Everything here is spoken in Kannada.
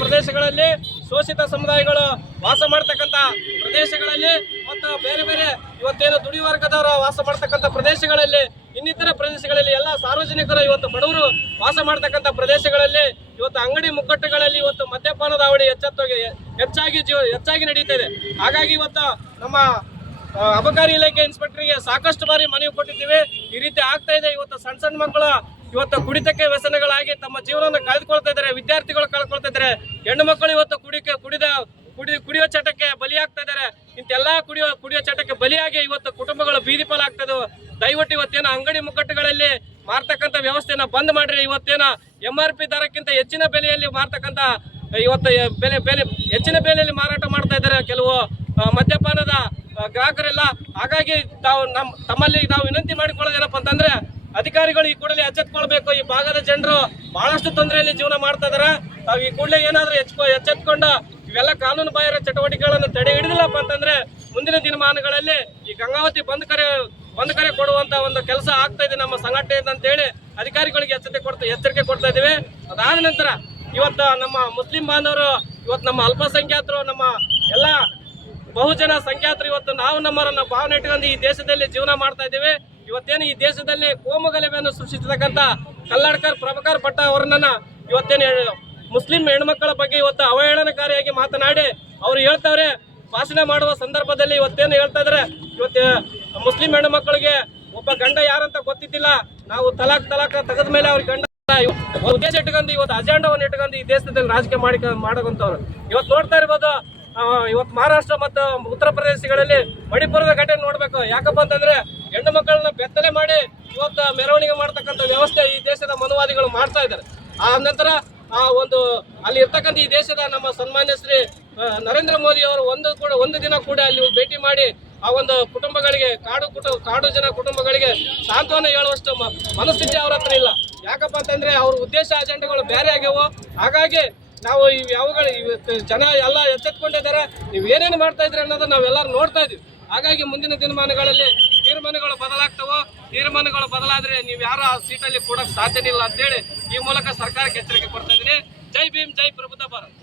ಪ್ರದೇಶಗಳಲ್ಲಿ, ಶೋಷಿತ ಸಮುದಾಯಗಳು ವಾಸ ಮಾಡ್ತಕ್ಕಂಥ ಪ್ರದೇಶಗಳಲ್ಲಿ ಮತ್ತು ಬೇರೆ ಬೇರೆ ಇವತ್ತೇನು ದುಡಿ ವರ್ಗದವರು ವಾಸ ಮಾಡ್ತಕ್ಕಂಥ ಪ್ರದೇಶಗಳಲ್ಲಿ, ಇನ್ನಿತರ ಪ್ರದೇಶಗಳಲ್ಲಿ ಎಲ್ಲ ಸಾರ್ವಜನಿಕರು ಇವತ್ತು ಬಡವರು ವಾಸ ಮಾಡ್ತಕ್ಕಂಥ ಪ್ರದೇಶಗಳಲ್ಲಿ ಇವತ್ತು ಅಂಗಡಿ ಮುಗ್ಗಟ್ಟುಗಳಲ್ಲಿ ಇವತ್ತು ಮದ್ಯಪಾನದ ಹಾವಳಿ ಹೆಚ್ಚಾಗಿ ನಡೀತಾ ಇದೆ. ಹಾಗಾಗಿ ಇವತ್ತು ನಮ್ಮ ಅಬಕಾರಿ ಇಲಾಖೆ ಇನ್ಸ್ಪೆಕ್ಟರ್ಗೆ ಸಾಕಷ್ಟು ಬಾರಿ ಮನವಿ ಕೊಟ್ಟಿದ್ದೀವಿ. ಈ ರೀತಿ ಆಗ್ತಾ ಇದೆ. ಇವತ್ತು ಸಣ್ಣ ಸಣ್ಣ ಮಕ್ಕಳು ಇವತ್ತು ಕುಡಿತಕ್ಕೆ ವ್ಯಸನಗಳಾಗಿ ತಮ್ಮ ಜೀವನವನ್ನು ಕಳೆದುಕೊಳ್ತಾ ಇದ್ದಾರೆ, ವಿದ್ಯಾರ್ಥಿಗಳು ಕಳ್ಕೊಳ್ತಾ ಇದ್ದಾರೆ, ಹೆಣ್ಣು ಮಕ್ಕಳು ಇವತ್ತು ಕುಡಿಯೋ ಚಟಕ್ಕೆ ಬಲಿಯಾಗ್ತಾ ಇದ್ದಾರೆ. ಇಂತೆಲ್ಲ ಕುಡಿಯೋ ಚಟಕ್ಕೆ ಬಲಿಯಾಗಿ ಇವತ್ತು ಕುಟುಂಬಗಳು ಬೀದಿ ಪಾಲಾಗ್ತದೆ. ದಯವಿಟ್ಟು ಇವತ್ತೇನ ಅಂಗಡಿ ಮುಗ್ಗಟ್ಟುಗಳಲ್ಲಿ ಮಾರ್ತಕ್ಕಂಥ ವ್ಯವಸ್ಥೆನ ಬಂದ್ ಮಾಡ್ರಿ. ಇವತ್ತೇನ MRP ದರಕ್ಕಿಂತ ಹೆಚ್ಚಿನ ಬೆಲೆಯಲ್ಲಿ ಮಾರ್ತಕ್ಕಂಥ ಇವತ್ತು ಹೆಚ್ಚಿನ ಬೆಲೆಯಲ್ಲಿ ಮಾರಾಟ ಮಾಡ್ತಾ ಇದ್ದಾರೆ ಕೆಲವು ಮದ್ಯಪಾನದ ಗ್ರಾಹಕರೆಲ್ಲ. ಹಾಗಾಗಿ ತಮ್ಮಲ್ಲಿ ನಾವು ವಿನಂತಿ ಮಾಡಿಕೊಳ್ಳೋದೇನಪ್ಪ ಅಂತಂದ್ರೆ, ಅಧಿಕಾರಿಗಳು ಈ ಕೂಡಲೇ ಎಚ್ಚೆತ್ಕೊಳ್ಬೇಕು. ಈ ಭಾಗದ ಜನರು ಬಹಳಷ್ಟು ತೊಂದರೆಯಲ್ಲಿ ಜೀವನ ಮಾಡ್ತಾ ಇದಾರೆ. ತಾವು ಈ ಕೂಡಲೇ ಏನಾದ್ರೂ ಎಚ್ಚೆತ್ಕೊಂಡು ಇವೆಲ್ಲ ಕಾನೂನು ಬಾಹಿರ ಚಟುವಟಿಕೆಗಳನ್ನು ತಡೆ ಹಿಡಿದಿಲ್ಲಪ್ಪ ಅಂತಂದ್ರೆ ಮುಂದಿನ ದಿನಮಾನಗಳಲ್ಲಿ ಈ ಗಂಗಾವತಿ ಬಂದ್ ಕರೆ ಕೊಡುವಂತ ಒಂದು ಕೆಲಸ ಆಗ್ತಾ ಇದೆ ನಮ್ಮ ಸಂಘಟನೆಯಿಂದ ಅಂತ ಹೇಳಿ ಅಧಿಕಾರಿಗಳಿಗೆ ಎಚ್ಚರಿಕೆ ಕೊಡ್ತಾ ಇದ್ದೀವಿ. ಅದಾದ ನಂತರ ಇವತ್ತು ನಮ್ಮ ಮುಸ್ಲಿಂ ಬಾಂಧವರು, ಇವತ್ತು ನಮ್ಮ ಅಲ್ಪಸಂಖ್ಯಾತರು, ನಮ್ಮ ಎಲ್ಲ ಬಹುಜನ ಸಂಖ್ಯಾತರು ಇವತ್ತು ನಾವು ನಮ್ಮವರನ್ನ ಭಾವನೆ ಇಟ್ಕೊಂಡು ಈ ದೇಶದಲ್ಲಿ ಜೀವನ ಮಾಡ್ತಾ ಇದ್ದೀವಿ. ಇವತ್ತೇನು ಈ ದೇಶದಲ್ಲಿ ಕೋಮುಗಲಭೆಯನ್ನು ಸೃಷ್ಟಿಸತಕ್ಕಂಥ ಕಲ್ಲಡ್ಕರ್ ಪ್ರಭಾಕರ್ ಭಟ್ ಅವರನ್ನ ಇವತ್ತೇನು ಮುಸ್ಲಿಂ ಹೆಣ್ಮಕ್ಕಳ ಬಗ್ಗೆ ಇವತ್ತು ಅವಹೇಳನಕಾರಿಯಾಗಿ ಮಾತನಾಡಿ ಅವರು ಹೇಳ್ತಾವ್ರೆ. ಭಾಷಣ ಮಾಡುವ ಸಂದರ್ಭದಲ್ಲಿ ಇವತ್ತೇನು ಹೇಳ್ತಾ ಇದಾರೆ, ಇವತ್ತು ಮುಸ್ಲಿಂ ಹೆಣ್ಮಕ್ಕಳಿಗೆ ಒಬ್ಬ ಗಂಡ ಯಾರಂತ ಗೊತ್ತಿದ್ದಿಲ್ಲ, ನಾವು ತಲಾಕ್ ತೆಗೆದ ಮೇಲೆ ಅವ್ರಿಗೆ ಗಂಡ ಉದ್ದೇಶ ಇಟ್ಕೊಂಡು ಇವತ್ತು ಅಜೆಂಡವನ್ನು ಇಟ್ಕೊಂಡು ಈ ದೇಶದಲ್ಲಿ ರಾಜಕೀಯ ಮಾಡೋಂಥವ್ರು ಇವತ್ತು ನೋಡ್ತಾ ಇರ್ಬೋದು. ಇವತ್ತು ಮಹಾರಾಷ್ಟ್ರ ಮತ್ತು ಉತ್ತರ ಪ್ರದೇಶಗಳಲ್ಲಿ ಮಣಿಪುರದ ಘಟನೆ ನೋಡ್ಬೇಕು. ಯಾಕಪ್ಪ ಅಂತಂದ್ರೆ ಹೆಣ್ಣು ಮಕ್ಕಳನ್ನ ಬೆತ್ತಲೆ ಮಾಡಿ ಇವತ್ತು ಮೆರವಣಿಗೆ ಮಾಡ್ತಕ್ಕಂಥ ವ್ಯವಸ್ಥೆ ಈ ದೇಶದ ಮನುವಾದಿಗಳು ಮಾಡ್ತಾ ಇದ್ದಾರೆ. ಆ ನಂತರ ಅಲ್ಲಿ ಇರ್ತಕ್ಕಂಥ ಈ ದೇಶದ ನಮ್ಮ ಸನ್ಮಾನ್ಯ ಶ್ರೀ ನರೇಂದ್ರ ಮೋದಿ ಅವರು ಒಂದು ದಿನ ಕೂಡ ಅಲ್ಲಿ ಭೇಟಿ ಮಾಡಿ ಆ ಒಂದು ಕುಟುಂಬಗಳಿಗೆ ಕಾಡು ಜನ ಕುಟುಂಬಗಳಿಗೆ ಸಾಂತ್ವನ ಹೇಳುವಷ್ಟು ಮನಸ್ಥಿತಿ ಅವ್ರ ಹತ್ರ ಇಲ್ಲ. ಯಾಕಪ್ಪ ಅಂತಂದ್ರೆ ಅವ್ರ ಉದ್ದೇಶ ಅಜೆಂಡಗಳು ಬೇರೆ ಆಗ್ಯಾವು. ಹಾಗಾಗಿ ನಾವು ಇವತ್ತು ಜನ ಎಲ್ಲ ಎಚ್ಚೆತ್ಕೊಂಡಿದ್ದಾರೆ. ನೀವು ಏನೇನು ಮಾಡ್ತಾ ಇದ್ರಿ ಅನ್ನೋದು ನಾವೆಲ್ಲರೂ ನೋಡ್ತಾ ಇದೀವಿ. ಹಾಗಾಗಿ ಮುಂದಿನ ದಿನಮಾನಗಳಲ್ಲಿ ತೀರ್ಮಾನಗಳು ಬದಲಾಗ್ತವೋ, ತೀರ್ಮಾನಗಳು ಬದಲಾದ್ರೆ ನೀವು ಯಾರು ಆ ಸೀಟಲ್ಲಿ ಕೊಡಕ್ ಸಾಧ್ಯನಿಲ್ಲ ಅಂತೇಳಿ ಈ ಮೂಲಕ ಸರ್ಕಾರಕ್ಕೆ ಎಚ್ಚರಿಕೆ ಕೊಡ್ತಾ ಇದ್ದೀನಿ. ಜೈ ಭೀಮ್, ಜೈ ಪ್ರಬುದ್ಧ ಭಾರತ್.